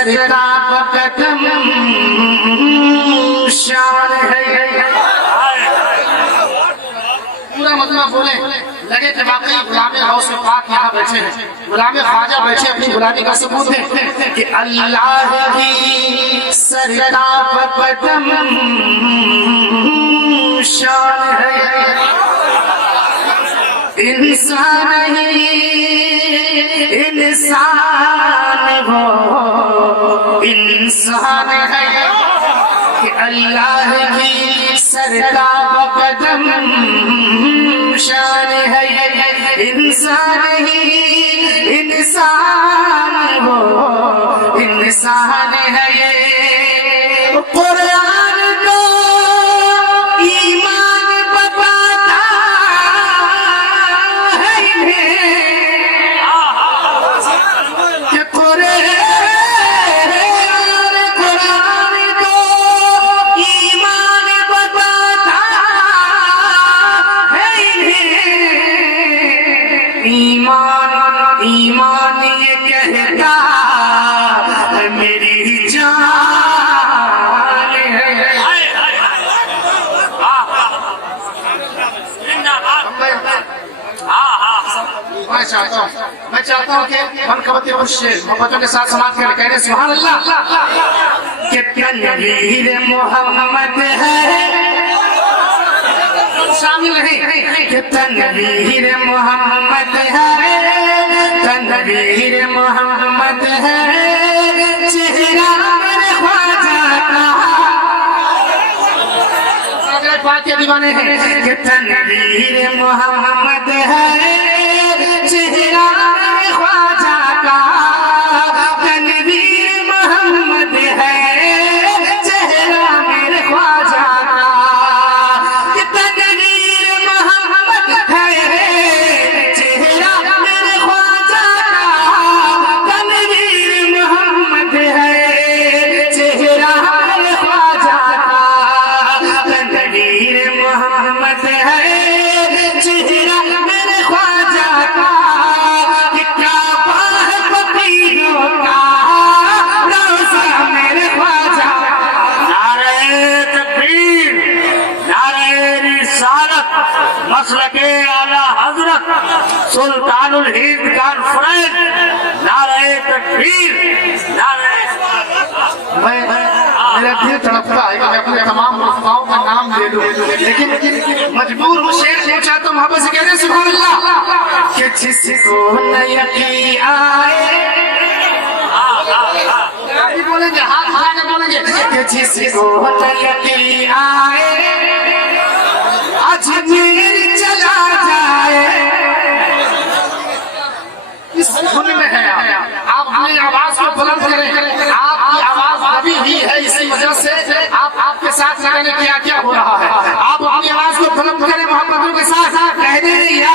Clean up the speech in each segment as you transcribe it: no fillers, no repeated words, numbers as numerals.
सरताब कदम शान है। पूरा मतलब बोले लगे कि वाकई गुलाम गौस पाक यहाँ बैठे हैं, गुलाम ख्वाजा बैठे अपनी गुलामी का सबूत है कि अल्लाह की सरताब कदम शान है। इंसान ही इंसान हो इंसान है कि अल्लाह की सरताब कदम शान है। इंसान ही इंसान हो इंसान है। कुरान को ईमान बताता है कि कुरान को ईमान बताता है। ईमान ईमान ये कहता है मेरी जान है। मैं चाहता हूँ कि मनकबती कुछ मोहब्बतों के साथ समाप्त कर कहने सुभान अल्लाह कि तनवीर मोहम्मद है शामिल नहीं कि तनवीर मोहम्मद है। तनवीर मोहम्मद है चेहरा मेरे ख्वाजा का पाक के दीवाने हैं कि तनवीर मोहम्मद है चेहरा मेरे ख्वाजा का। तनवीर मोहम्मद है चेहरा मेरे ख्वाजा का। कि तनवीर मोहम्मद है चेहरा मेरे ख्वाजा का। तनवीर मोहम्मद है चेहरा मेरे ख्वाजा का। तनवीर मोहम्मद है चेहरा मेरे ख्वाजा का। क्या बात फकीरों का रोज़ा मेरे ख्वाजा। नारे तकबीर, नारे रिसालत, मसलके आला हजरत सुल्तानुल हिंद कॉन्फ्रेंस, नारे तकबीर, नारे। मेरा दिल तड़पता है कि मैं अपने तमाम रुतबाओं का नाम ले लूं, लेकिन मजबूर हूँ शेर पूछा तो मोहब्बत से कहने सुभान अल्लाह कि जिसको न यकीन आए बोलेंगे हाथ हाथ बोलेंगे कि जिसको न यकीन आए अजमेर चला जाए। इस धुन में है आप अपनी आवाज को बुलंद करें। आपकी आवाज अभी भी है, इसी वजह से आपके साथ लगाने क्या क्या हो रहा है। आप अपनी आवाज को बुलंद करें मोहब्बतों के साथ कहने या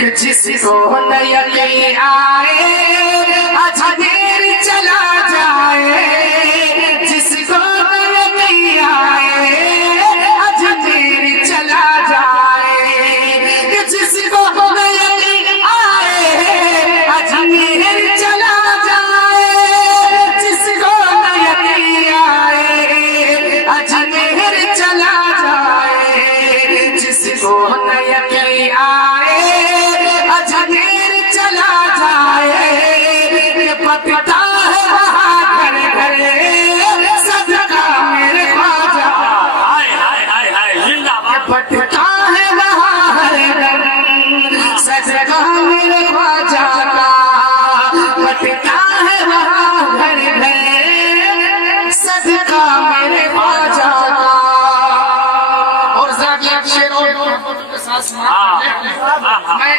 कि जिसको न यकीन आए अजमेर चला जाए। जिसको न यकीन आए अजमेर चला जाए। जिसको न यकीन आए अजमेर चला जाए। जिसको न यकीन आए अजमेर चला जाए। जिसको न यकीन आए अजमेर चला जाए। पता है वहाँ घर घर सदका मेरे ख्वाजा। पता है वहाँ हर घर सदका मेरे ख्वाजा का। पता है वहाँ घर घर सदका मेरे ख्वाजा का। और ज़ाती शेर और के साथ मैं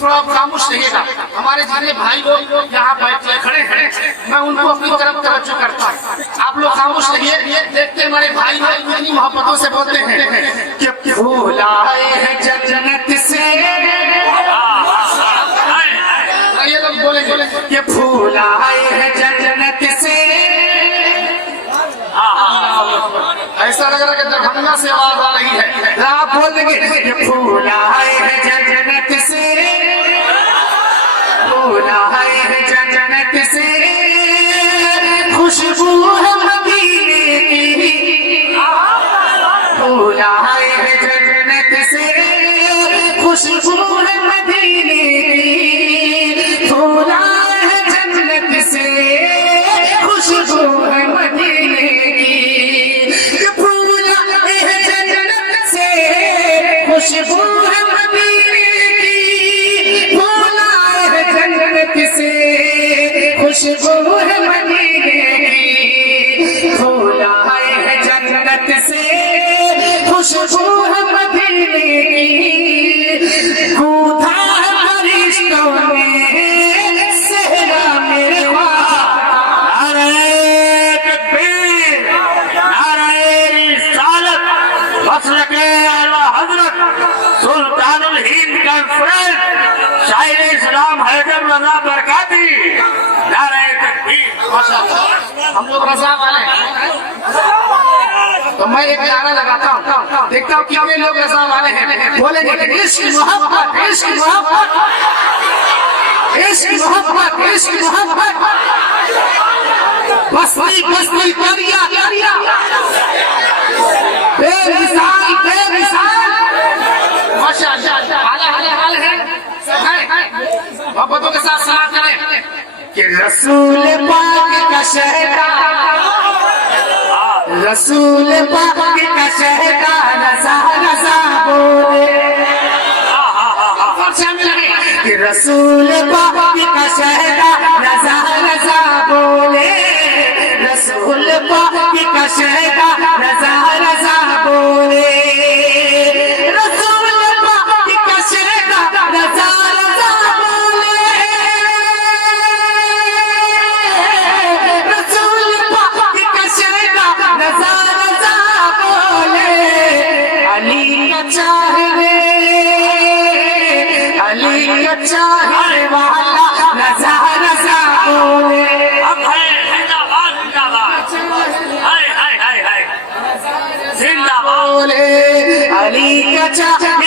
थोड़ा खामोश रहिएगा। हमारे जितने भाई लोग यहाँ बैठे खड़े हैं मैं उनको अपनी तरफ तवज्जो करता हूँ। आप लोग खामोश रहिए, देखते हमारे भाई लोग इतनी मोहब्बतों से बोलते हैं कि फूल आए हैं जन्नत से। ये लोग बोलेंगे कि फूल आए हैं जन्नत से। ऐसा लग रहा है कि दरभंगा से आवाज आ रही है। आप बोल देंगे कि फूल आए हैं जन्नत से। फूल आए हैं जन्नत से, खुशबू है मदीने की। फूल आए हैं जन्नत से, खुशबू है मदीने की। फूल आए हैं जन्नत से, खुशबू है मदीने की। फूल आए हैं जन्नत से, खुशबू है मदीने की। फूल आए हैं जन्नत से, खुशबू है मदीने की। फूल आए हैं जन्नत से, खुशबू है मदीने की। कूदा है फरिश्तों ने सहरा मेरे सुल्तानुल हिंद का फ्रेंड शायर इस्लाम हैदर रजा बरकाती। नारे तकबीर। माशाअल्लाह, हम लोग रजा वाले हैं, तो मैं एक नारा लगाता हूँ, देखता हूँ कितने लोग रजा वाले हैं। बोलेंगे इश्क मोहब्बत, इश्क मोहब्बत, इश्क मोहब्बत, इश्क मोहब्बत, बस्ती बस्ती दरिया दरिया, बेमिसाल बेमिसाल। माशाअल्लाह, हाल है सब है। मोहब्बतों के साथ सलाम करें कि रसूल पाक का शहदा, रसूल पाक का शहदा रज़ा रज़ा बोले। कि रसूल पाक का शहदा रज़ा रज़ा बोले। रसूल पाक का शहदा रज़ा रज़ा बोले। रसूल पाक का शहदा रज़ा रज़ा बोले। रसूल पाक का शहदा रज़ा रज़ा बोले। अली का चाहने, अली का चाहने वाला रज़ा रज़ा बोले। अब है जिंदाबाद जिंदाबाद, हाय हाय हाय हाय जिंदाबाद बोले। अली का चाहने